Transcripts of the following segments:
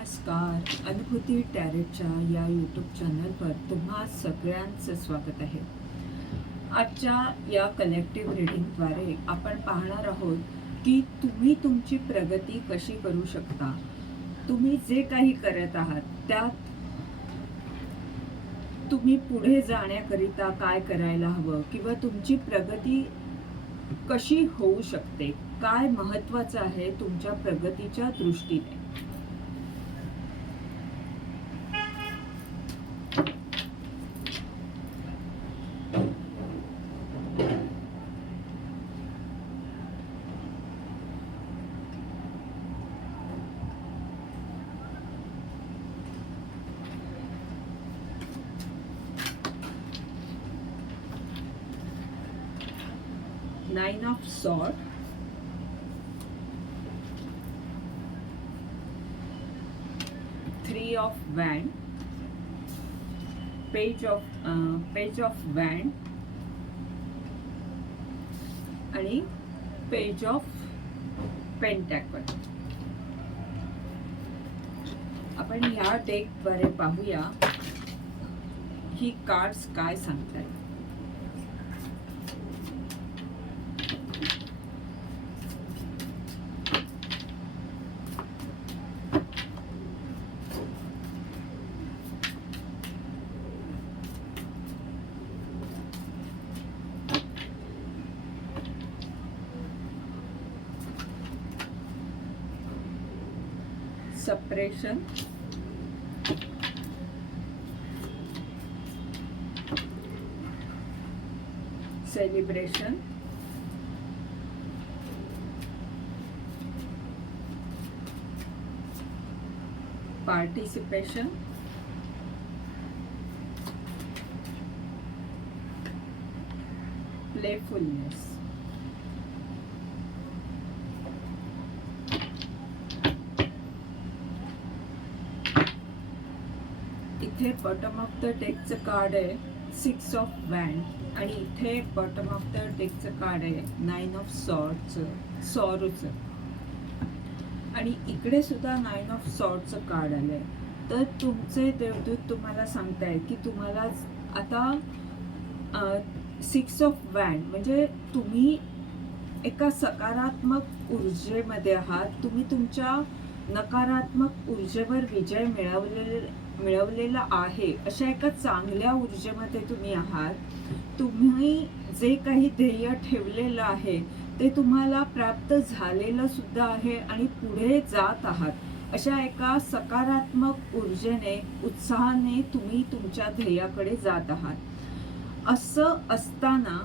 नमस्कार. अनुभूती टॅरेटच्या या यूट्यूब चॅनलवर तुम्हा सगळ्यांचं स्वागत आहे. आजच्या या कलेक्टिव्ह रिडिंगद्वारे आपण पाहणार आहोत की तुम्ही तुमची प्रगती कशी करू शकता? तुम्ही जे काही करत आहात त्यात तुम्ही पुढे जाण्याकरिता काय करायला हवं किंवा तुमची प्रगती कशी होऊ शकते? काय महत्त्वाचं आहे तुमच्या प्रगतीच्या दृष्टीने? Nine of sword three of wand page of uh, page of wand आणि पेज ऑफ पेंटॅकल आपण ह्या डेकद्वारे पाहूया ही कार्ड्स काय सांगतात separation. Celebration. Participation. Playfulness इथे बॉटम ऑफ द डेकचं कार्ड आहे सिक्स ऑफ वॅन्ड आणि इथे बॉटम ऑफ द डेकचं कार्ड आहे नाईन ऑफ सॉर्टचं सॉरूचं आणि इकडे सुद्धा नाईन ऑफ सॉर्टचं कार्ड आलं आहे तर तुमचे देवदूत तुम्हाला सांगताय की तुम्हाला आता सिक्स ऑफ वॅन्ड म्हणजे तुम्ही एका सकारात्मक ऊर्जेमध्ये आहात. तुम्ही तुमच्या नकारात्मक ऊर्जेवर विजय मिळवलेले मिळवलेलं आहे. अशा एका चांगल्या ऊर्जेमध्ये तुम्ही आहात. तुम्ही जे काही ध्येय ठेवलेलं आहे ते तुम्हाला प्राप्त झालेलं सुद्धा आहे आणि पुढे जात आहात. अशा एका सकारात्मक ऊर्जेने उत्साहाने तुम्ही तुमच्या ध्येयाकडे जात आहात. असं असताना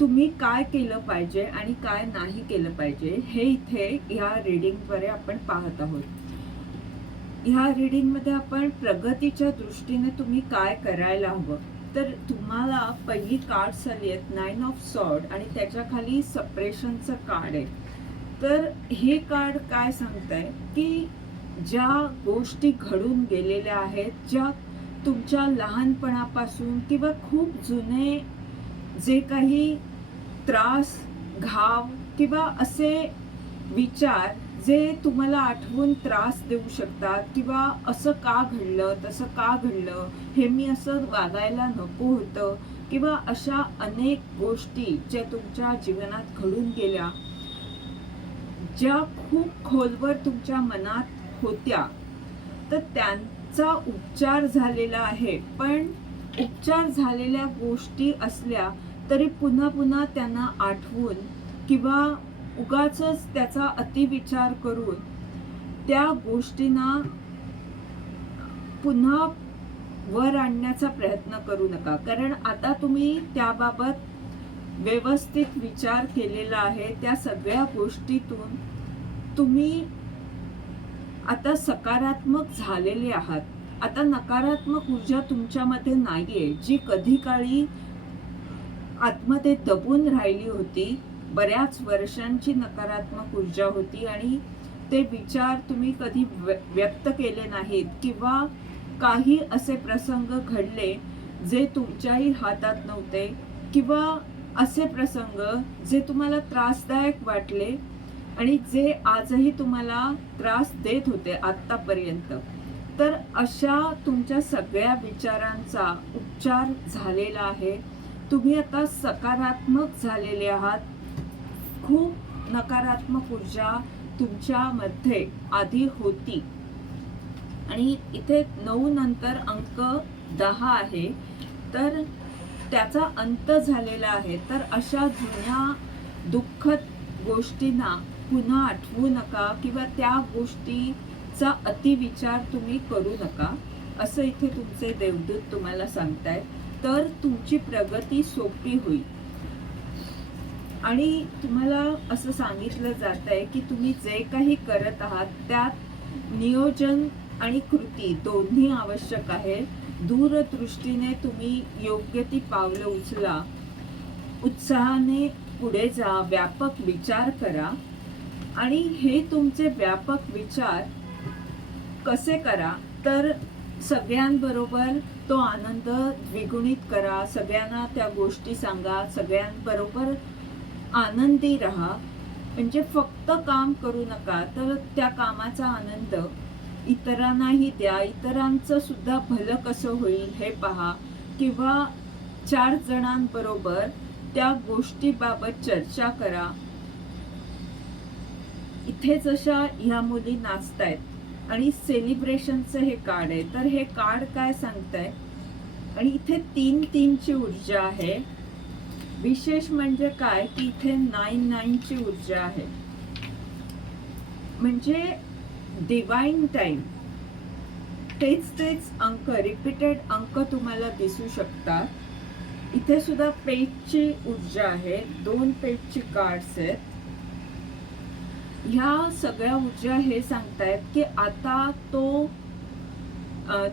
तुम्ही काय केलं पाहिजे आणि काय नाही केलं पाहिजे हे इथे ह्या रिडिंगद्वारे आपण पाहत आहोत. ह्या रिडिंगमध्ये आपण प्रगतीच्या दृष्टीने तुम्ही काय करायला हवं? तर तुम्हाला पहिली कार्ड्स आली आहेत नाईन ऑफ सॉर्ड आणि त्याच्याखाली सपरेशनचं कार्ड आहे. तर हे कार्ड काय सांगत आहे की ज्या गोष्टी घडून गेलेल्या आहेत ज्या तुमच्या लहानपणापासून किंवा खूप जुने जे काही त्रास घाव किंवा असे विचार जे तुम्हाला आठवून त्रास देऊ शकतात किंवा असं का घडलं तसं का घडलं हे मी असं वागायला नको होतं किंवा अशा अनेक गोष्टी ज्या तुमच्या जीवनात घडून गेल्या ज्या खूप खोलवर तुमच्या मनात होत्या तर त्यांचा उपचार झालेला आहे. पण उपचार झालेल्या गोष्टी असल्या तरी पुन्हा पुन्हा त्यांना आठवून किंवा उगाच त्याचा अतिविचार करून त्या गोष्टींना पुन्हा वर आणण्याचा प्रयत्न करू नका. कारण आता तुम्ही त्याबाबत व्यवस्थित विचार केलेला आहे. त्या सगळ्या गोष्टीतून तुम्ही आता सकारात्मक झालेले आहात. आता नकारात्मक ऊर्जा तुमच्यामध्ये नाही आहे जी कधी काळी आतमध्ये दबून राहिली होती बऱ्याच वर्षांची नकारात्मक ऊर्जा होती आणि ते विचार तुम्ही कधी व्यक्त केले नाहीत किंवा काही असे प्रसंग घडले जे तुमच्याही हातात नव्हते किंवा असे प्रसंग जे तुम्हाला त्रासदायक वाटले आणि जे आजही तुम्हाला त्रास देत होते आत्तापर्यंत. तर अशा तुमच्या सगळ्या विचारांचा उपचार झालेला आहे. तुम्ही आता सकारात्मक झालेले आहात. खूप नकारात्मक ऊर्जा तुमच्यामध्ये आधी होती. आणि इथे नऊ नंतर अंक दहा आहे. तर त्याचा अंत झालेला आहे. तर अशा जुन्या दुःखद गोष्टींना पुन्हा आठवू नका किंवा त्या गोष्टीचा अतिविचार तुम्ही करू नका. असं इथे तुमचे देवदूत तुम्हाला सांगतायत. तर तुमची प्रगती सोपी होईल. आणि तुम्हाला असं सांगितलं जात आहे की तुम्ही जे काही करत आहात त्यात नियोजन आणि कृती दोन्ही आवश्यक आहे. दूरदृष्टीने तुम्ही योग्य ती पावलं उचला. उत्साहाने पुढे जा व्यापक विचार करा. आणि हे तुमचे व्यापक विचार कसे करा तर सगळ्यांबरोबर तो आनंद द्विगुणित करा. सगळ्यांना त्या गोष्टी सांगा सगळ्यांबरोबर आनंदी राहा. म्हणजे फक्त काम करू नका तर त्या कामाचा आनंद इतरांनाही द्या. इतरांचं सुद्धा भलं कसं होईल हे पहा. किंवा चार जणांबरोबर त्या गोष्टीबाबत चर्चा करा. इथे जशा ह्या मुली नाचतायत आणि सेलिब्रेशनचं हे कार्ड आहे तर हे कार्ड काय सांगताय आणि इथे तीन तीनची ऊर्जा आहे. विशेष म्हणजे काय? की इथे नाईन नाईनची ऊर्जा आहे. म्हणजे डिवाइन टाईम तेच तेच अंक रिपीटेड अंक तुम्हाला दिसू शकतात. इथे सुद्धा पेजची ऊर्जा आहे. दोन पेजची कार्ड्स आहेत. ह्या सगळ्या ऊर्जा हे सांगतायत की आता तो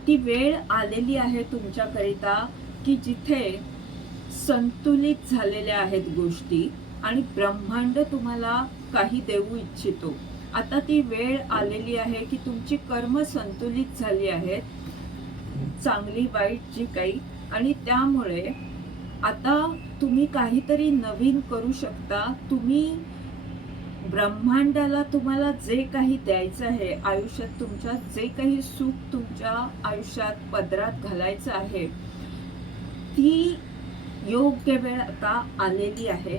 ती वेळ आलेली आहे तुमच्याकरिता की जिथे संतुलित झालेल्या आहेत गोष्टी आणि ब्रह्मांड तुम्हाला काही देऊ इच्छितो. आता ती वेळ आलेली आहे की तुमची कर्म संतुलित झाली आहेत. चांगली वाईट जी काही. आणि त्यामुळे आता तुम्ही काहीतरी नवीन करू शकता. तुम्ही ब्रह्मांडाला तुम्हाला जे काही द्यायचं आहे आयुष्यात तुमच्या जे काही सुख तुमच्या आयुष्यात पदरात घालायचं आहे ती योग्य वेळ आता आलेली आहे.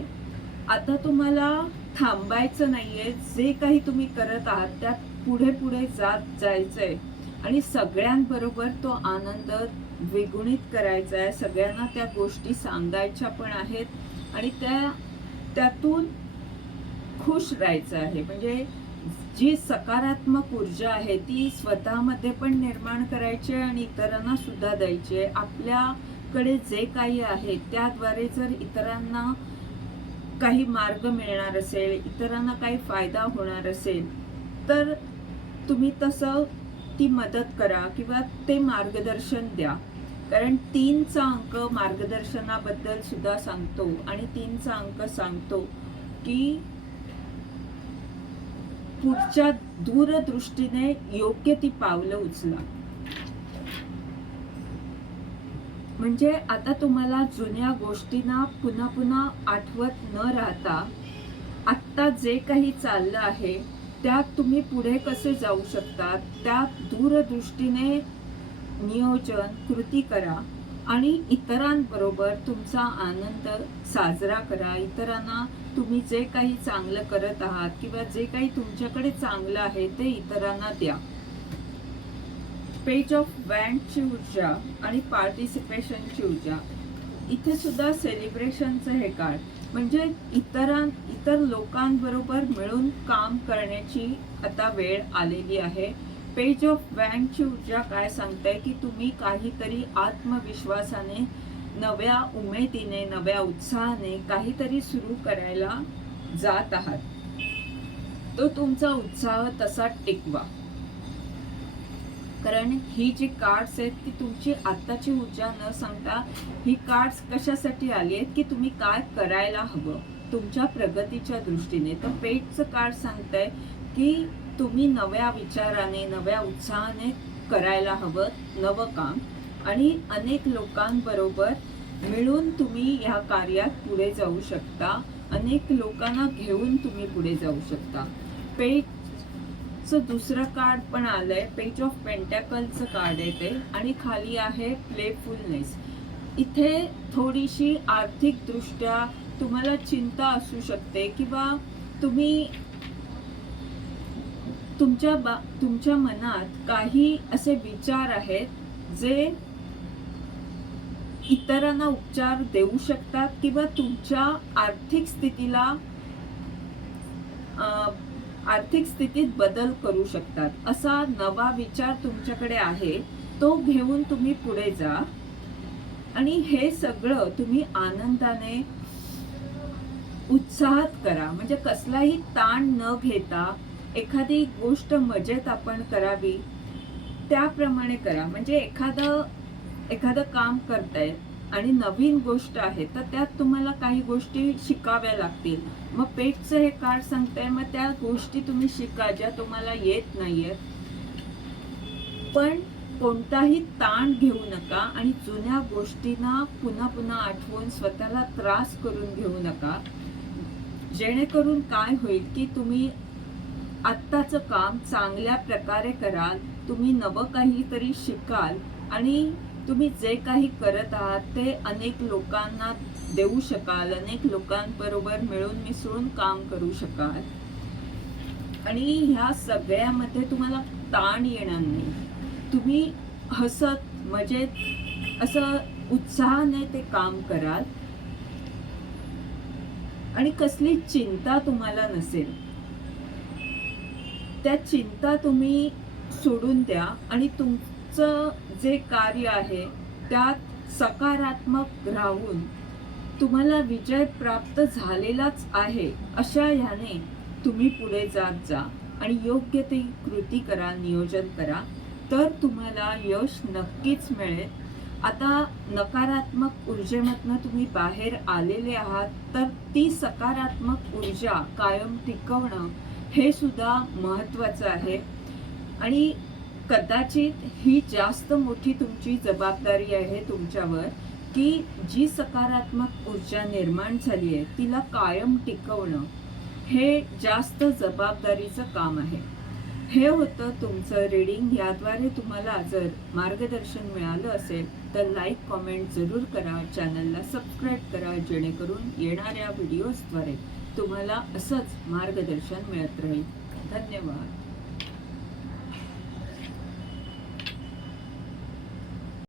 आता तुम्हाला थांबायचं नाहीये. जे काही तुम्ही करत आहात त्यात पुढे पुढे जात जायचंय. आणि सगळ्यांबरोबर तो आनंद द्विगुणित करायचा आहे सगळ्यांना त्या गोष्टी सांगायच्या पण आहेत आणि त्या त्यातून खुश राहायचं आहे. म्हणजे जी सकारात्मक ऊर्जा आहे ती स्वतःमध्ये पण निर्माण करायची आहे आणि इतरांना सुद्धा द्यायची आहे. आपल्या आपल्याकडे जे काही आहे त्याद्वारे जर इतरांना काही मार्ग मिळणार असेल इतरांना काही फायदा होणार असेल तर तुम्ही तसं ती मदत करा किंवा ते मार्गदर्शन द्या. कारण तीनचा अंक मार्गदर्शनाबद्दल सुद्धा सांगतो आणि तीनचा अंक सांगतो की पुढच्या दूरदृष्टीने योग्य ती पावलं उचला. म्हणजे आता तुम्हाला जुन्या गोष्टींना पुन्हा पुन्हा आठवत न राहता आत्ता जे काही चाललं आहे त्यात तुम्ही पुढे कसे जाऊ शकतात? त्यात दूरदृष्टीने नियोजन कृती करा आणि इतरांबरोबर तुमचा आनंद साजरा करा. इतरांना तुम्ही जे काही चांगलं करत आहात किंवा जे काही तुमच्याकडे चांगलं आहे ते इतरांना द्या. पेज ऑफ बँडची ऊर्जा आणि पार्टिसिपेशनची ऊर्जा. इथे सुद्धा सेलिब्रेशनचं हे कार्ड म्हणजे इतरां इतर लोकांबरोबर मिळून काम करण्याची आता वेळ आलेली आहे. पेज ऑफ वॅनची ऊर्जा काय सांगते की तुम्ही काहीतरी आत्मविश्वासाने नव्या उमेदीने नव्या उत्साहाने काहीतरी सुरू करायला जात आहात. तो तुमचा उत्साह तसा टिकवा. कारण ही जी कार्ड्स आहेत ती तुमची आत्ताची ऊर्जा न सांगता ही कार्ड्स कशासाठी आली आहेत की तुम्ही काय करायला हवं तुमच्या प्रगतीच्या दृष्टीने. तर पेटचं कार्ड सांगतंय की तुम्ही नव्या विचाराने नव्या उत्साहाने करायला हवं नवं काम. आणि अनेक लोकांबरोबर मिळून तुम्ही ह्या कार्यात पुढे जाऊ शकता. अनेक लोकांना घेऊन तुम्ही पुढे जाऊ शकता. पेट पेजचं दुसरं कार्ड पण आलंय. पेज ऑफ पेंटॅकलचं कार्ड आहे ते. आणि खाली आहे प्लेफुलनेस इथे थोडीशी आर्थिकदृष्ट्या तुम्हाला चिंता असू शकते किंवा तुम्ही तुमच्या बा तुमच्या मनात काही असे विचार आहेत जे इतरांना उपचार देऊ शकतात किंवा तुमच्या आर्थिक स्थितीला आर्थिक स्थितीत बदल करू शकतात. असा नवा विचार तुमच्याकडे आहे तो घेऊन तुम्ही पुढे जा. आणि हे सगळं तुम्ही आनंदाने उत्साहात करा. म्हणजे कसलाही ताण न घेता एखादी गोष्ट मजेत आपण करावी त्याप्रमाणे करा. म्हणजे एखादं एखादं काम करताय आणि नवीन गोष्ट आहे तर त्यात तुम्हाला काही गोष्टी शिकाव्या लागतील. मग पेटचं हे कार्ड सांगताय मग त्या गोष्टी तुम्ही शिका ज्या तुम्हाला येत नाहीये पण कोणताही ताण घेऊ नका आणि जुन्या गोष्टींना पुन्हा पुन्हा आठवून स्वतःला त्रास करून घेऊ नका. जेणेकरून काय होईल की तुम्ही आत्ताचं काम चांगल्या प्रकारे कराल तुम्ही नवं काहीतरी शिकाल आणि तुम्ही जे काही करत आहात ते अनेक लोकांना देऊ शकाल अनेक लोकांबरोबर मिळून मिसळून काम करू शकाल. आणि ह्या सगळ्यामध्ये तुम्हाला ताण येणार नाही. तुम्ही हसत मजेत असं उत्साहाने ते काम कराल. आणि कसली चिंता तुम्हाला नसेल. त्या चिंता तुम्ही सोडून द्या आणि तुमचं जे कार्य आहे त्यात सकारात्मक राहून तुम्हाला विजय प्राप्त झालेलाच आहे अशा ह्याने तुम्ही पुढे जात जा आणि योग्य ती कृती करा नियोजन करा. तर तुम्हाला यश नक्कीच मिळेल. आता नकारात्मक ऊर्जेमधनं तुम्ही बाहेर आलेले आहात तर ती सकारात्मक ऊर्जा कायम टिकवणं हे सुद्धा महत्त्वाचं आहे. आणि कदाचित ही जास्त मोठी तुमची जबाबदारी आहे तुमच्यावर की जी सकारात्मक ऊर्जा निर्माण झाली आहे तिला कायम टिकवणं हे जास्त जबाबदारीचं काम आहे. हे होतं तुमचं रीडिंग याद्वारे तुम्हाला जर मार्गदर्शन मिळालं असेल तर लाईक कॉमेंट जरूर करा. चॅनलला सबस्क्राईब करा जेणेकरून येणाऱ्या व्हिडिओजद्वारे तुम्हाला असंच मार्गदर्शन मिळत राहील. धन्यवाद.